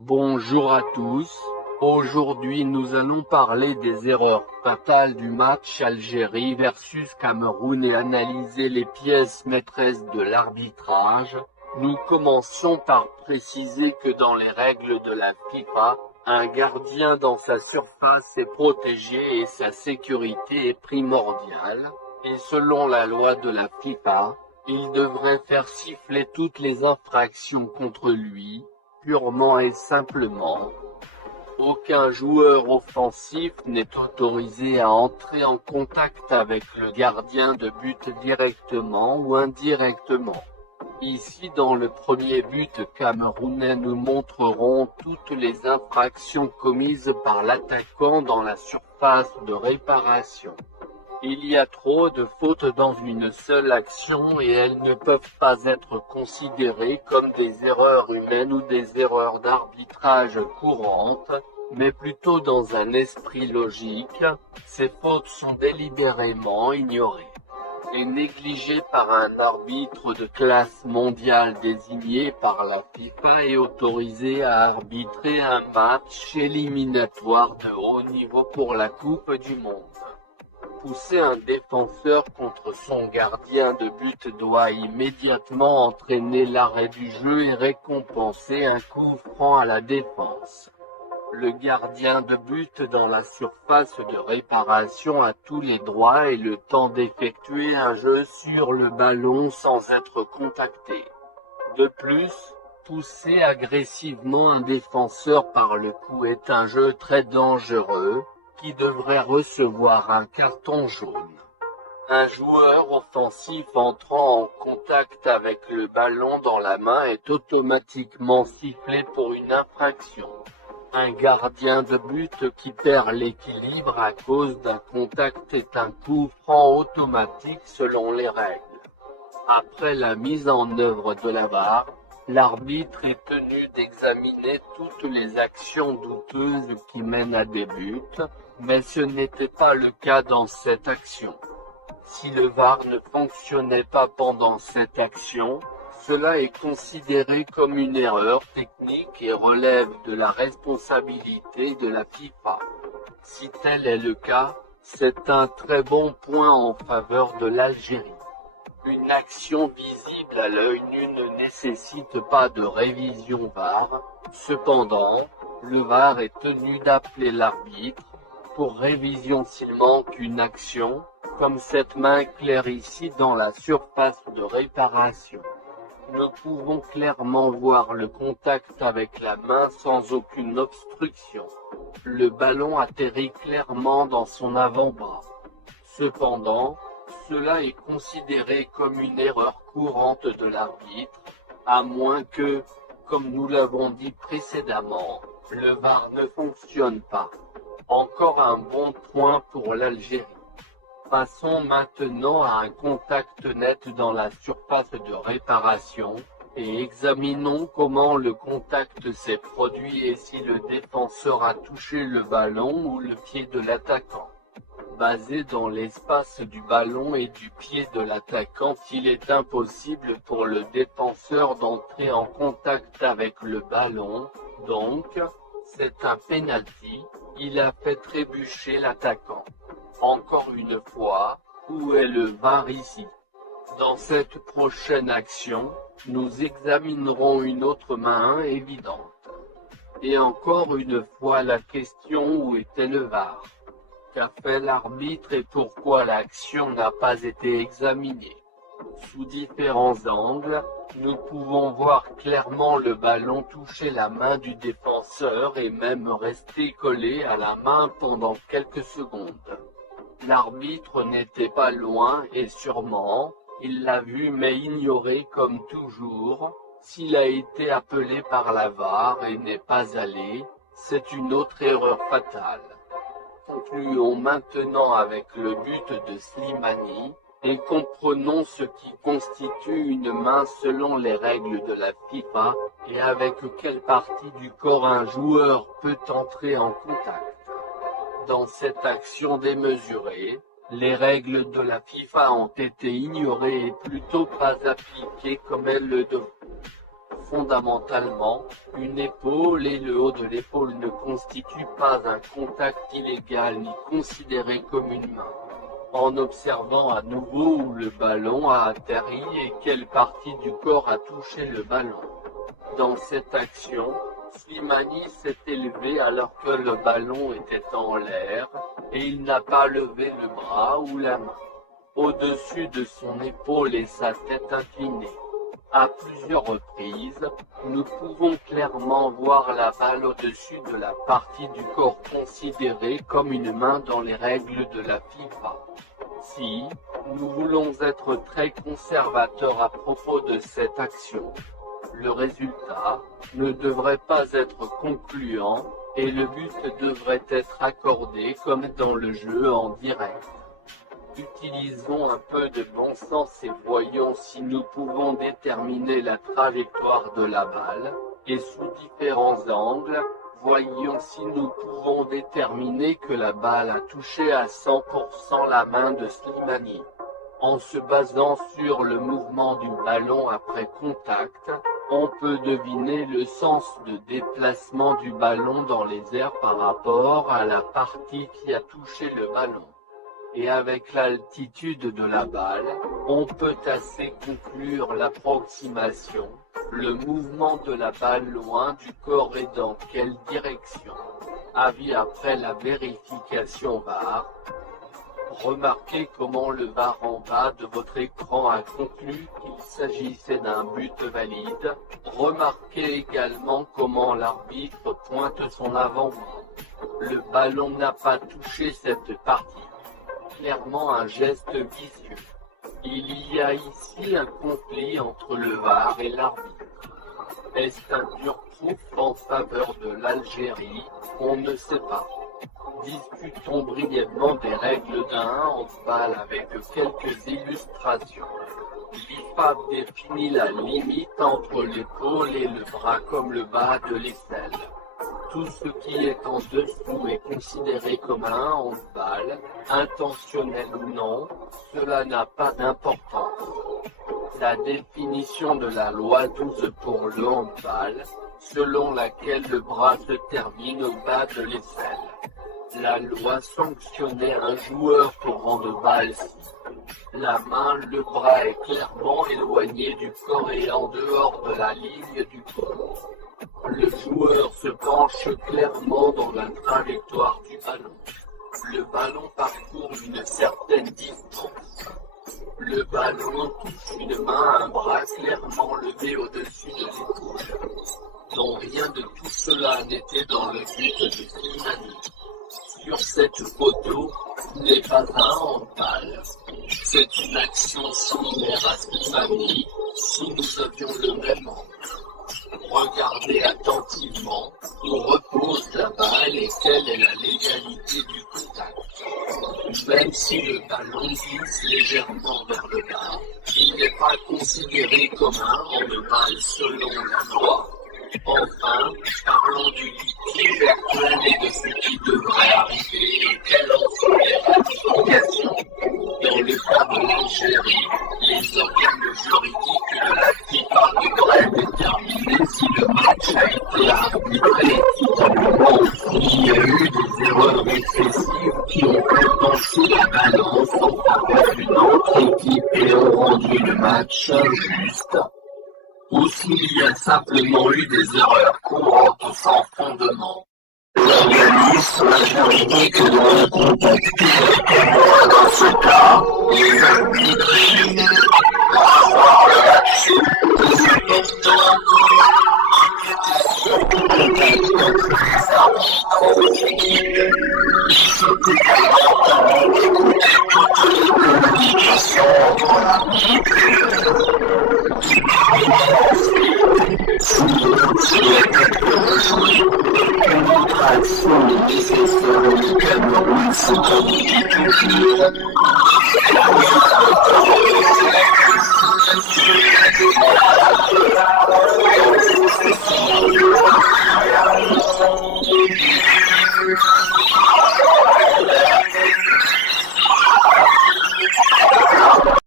Bonjour à tous, aujourd'hui nous allons parler des erreurs fatales du match Algérie versus Cameroun et analyser les pièces maîtresses de l'arbitrage. Nous commençons par préciser que dans les règles de la FIFA, un gardien dans sa surface est protégé et sa sécurité est primordiale, et selon la loi de la FIFA, il devrait faire siffler toutes les infractions contre lui. Purement et simplement, aucun joueur offensif n'est autorisé à entrer en contact avec le gardien de but directement ou indirectement. Ici dans le premier but camerounais nous montrerons toutes les infractions commises par l'attaquant dans la surface de réparation. Il y a trop de fautes dans une seule action et elles ne peuvent pas être considérées comme des erreurs humaines ou des erreurs d'arbitrage courantes, mais plutôt dans un esprit logique. Ces fautes sont délibérément ignorées et négligées par un arbitre de classe mondiale désigné par la FIFA et autorisé à arbitrer un match éliminatoire de haut niveau pour la Coupe du Monde. Pousser un défenseur contre son gardien de but doit immédiatement entraîner l'arrêt du jeu et récompenser un coup franc à la défense. Le gardien de but dans la surface de réparation a tous les droits et le temps d'effectuer un jeu sur le ballon sans être contacté. De plus, pousser agressivement un défenseur par le cou est un jeu très dangereux, qui devrait recevoir un carton jaune. Un joueur offensif entrant en contact avec le ballon dans la main est automatiquement sifflé pour une infraction. Un gardien de but qui perd l'équilibre à cause d'un contact est un coup franc automatique selon les règles. Après la mise en œuvre de la VAR, l'arbitre est tenu d'examiner toutes les actions douteuses qui mènent à des buts, mais ce n'était pas le cas dans cette action. Si le VAR ne fonctionnait pas pendant cette action, cela est considéré comme une erreur technique et relève de la responsabilité de la FIFA. Si tel est le cas, c'est un très bon point en faveur de l'Algérie. Une action visible à l'œil nu ne nécessite pas de révision VAR. Cependant, le VAR est tenu d'appeler l'arbitre pour révision s'il manque une action, comme cette main claire ici dans la surface de réparation. Nous pouvons clairement voir le contact avec la main sans aucune obstruction. Le ballon atterrit clairement dans son avant-bras. Cependant, cela est considéré comme une erreur courante de l'arbitre, à moins que, comme nous l'avons dit précédemment, le VAR ne fonctionne pas. Encore un bon point pour l'Algérie. Passons maintenant à un contact net dans la surface de réparation, et examinons comment le contact s'est produit et si le défenseur a touché le ballon ou le pied de l'attaquant. Basé dans l'espace du ballon et du pied de l'attaquant, il est impossible pour le défenseur d'entrer en contact avec le ballon, donc, c'est un penalty, il a fait trébucher l'attaquant. Encore une fois, où est le VAR ici? Dans cette prochaine action, nous examinerons une autre main évidente. Et encore une fois la question où était le VAR? Qu'a fait l'arbitre et pourquoi l'action n'a pas été examinée? Sous différents angles, nous pouvons voir clairement le ballon toucher la main du défenseur et même rester collé à la main pendant quelques secondes. L'arbitre n'était pas loin et sûrement, il l'a vu mais ignoré comme toujours. S'il a été appelé par la VAR et n'est pas allé, c'est une autre erreur fatale. Concluons maintenant avec le but de Slimani, et comprenons ce qui constitue une main selon les règles de la FIFA, et avec quelle partie du corps un joueur peut entrer en contact. Dans cette action démesurée, les règles de la FIFA ont été ignorées et plutôt pas appliquées comme elles le devraient. fondamentalement, une épaule et le haut de l'épaule ne constituent pas un contact illégal ni considéré comme une main. En observant à nouveau où le ballon a atterri et quelle partie du corps a touché le ballon. Dans cette action, Slimani s'est élevé alors que le ballon était en l'air, et il n'a pas levé le bras ou la main. Au-dessus de son épaule et sa tête inclinée. À plusieurs reprises, nous pouvons clairement voir la balle au-dessus de la partie du corps considérée comme une main dans les règles de la FIFA. Si nous voulons être très conservateurs à propos de cette action, le résultat ne devrait pas être concluant et le but devrait être accordé comme dans le jeu en direct. Utilisons un peu de bon sens et voyons si nous pouvons déterminer la trajectoire de la balle, et sous différents angles, voyons si nous pouvons déterminer que la balle a touché à 100% la main de Slimani. En se basant sur le mouvement du ballon après contact, on peut deviner le sens de déplacement du ballon dans les airs par rapport à la partie qui a touché le ballon. Et avec l'altitude de la balle, on peut assez conclure l'approximation, le mouvement de la balle loin du corps et dans quelle direction. Avis après la vérification VAR. Remarquez comment le VAR en bas de votre écran a conclu qu'il s'agissait d'un but valide. Remarquez également comment l'arbitre pointe son avant-bras. Le ballon n'a pas touché cette partie. Clairement un geste vicieux. Il y a ici un conflit entre le VAR et l'arbitre. Est-ce un dur proof en faveur de l'Algérie? On ne sait pas. Discutons brièvement des règles d'un handball avec quelques illustrations. L'IFAB définit la limite entre l'épaule et le bras comme le bas de l'aisselle. Tout ce qui est en dessous est considéré comme un handball, intentionnel ou non, cela n'a pas d'importance. La définition de la loi 12 pour le handball, selon laquelle le bras se termine au bas de l'aisselle. La loi sanctionnait un joueur pour handball si la main, le bras est clairement éloigné du corps et en dehors de la ligne du corps. Le joueur se penche clairement dans la trajectoire du ballon. Le ballon parcourt une certaine distance. Le ballon touche une main, un bras clairement levé au-dessus de l'épaule. Non, rien de tout cela n'était dans le but de Slimani. Sur cette photo, n'est pas un handball. C'est une action similaire à Slimani, si nous avions le même angle. Regardez attentivement où repose la balle et quelle est la légalité du contact. Même si le ballon glisse légèrement vers le bas, il n'est pas considéré comme un handball selon la loi. Enfin, parlons du litige acclamé de ce qui devrait arriver et quelles en sont les ramifications. Dans le cas de l'Algérie, les organes juridiques de la FIFA devraient déterminer si le match a été arbitré équitablement. Il y a eu des erreurs excessives qui ont fait pencher la balance en faveur d'une autre équipe et ont rendu le match injuste. Ou s'il y a simplement eu des erreurs courantes sans fondement. L'organisme juridique doit contacter les témoins dans ce cas, les arbitres pour avoir le match. C'est important. Contact entre les arbitres aux équipes. Il faut également écouter toutes les communications entre l'arbitre et le si vous considérez qu'une autre action est nécessaire au Cameroun, c'est indiqué toujours.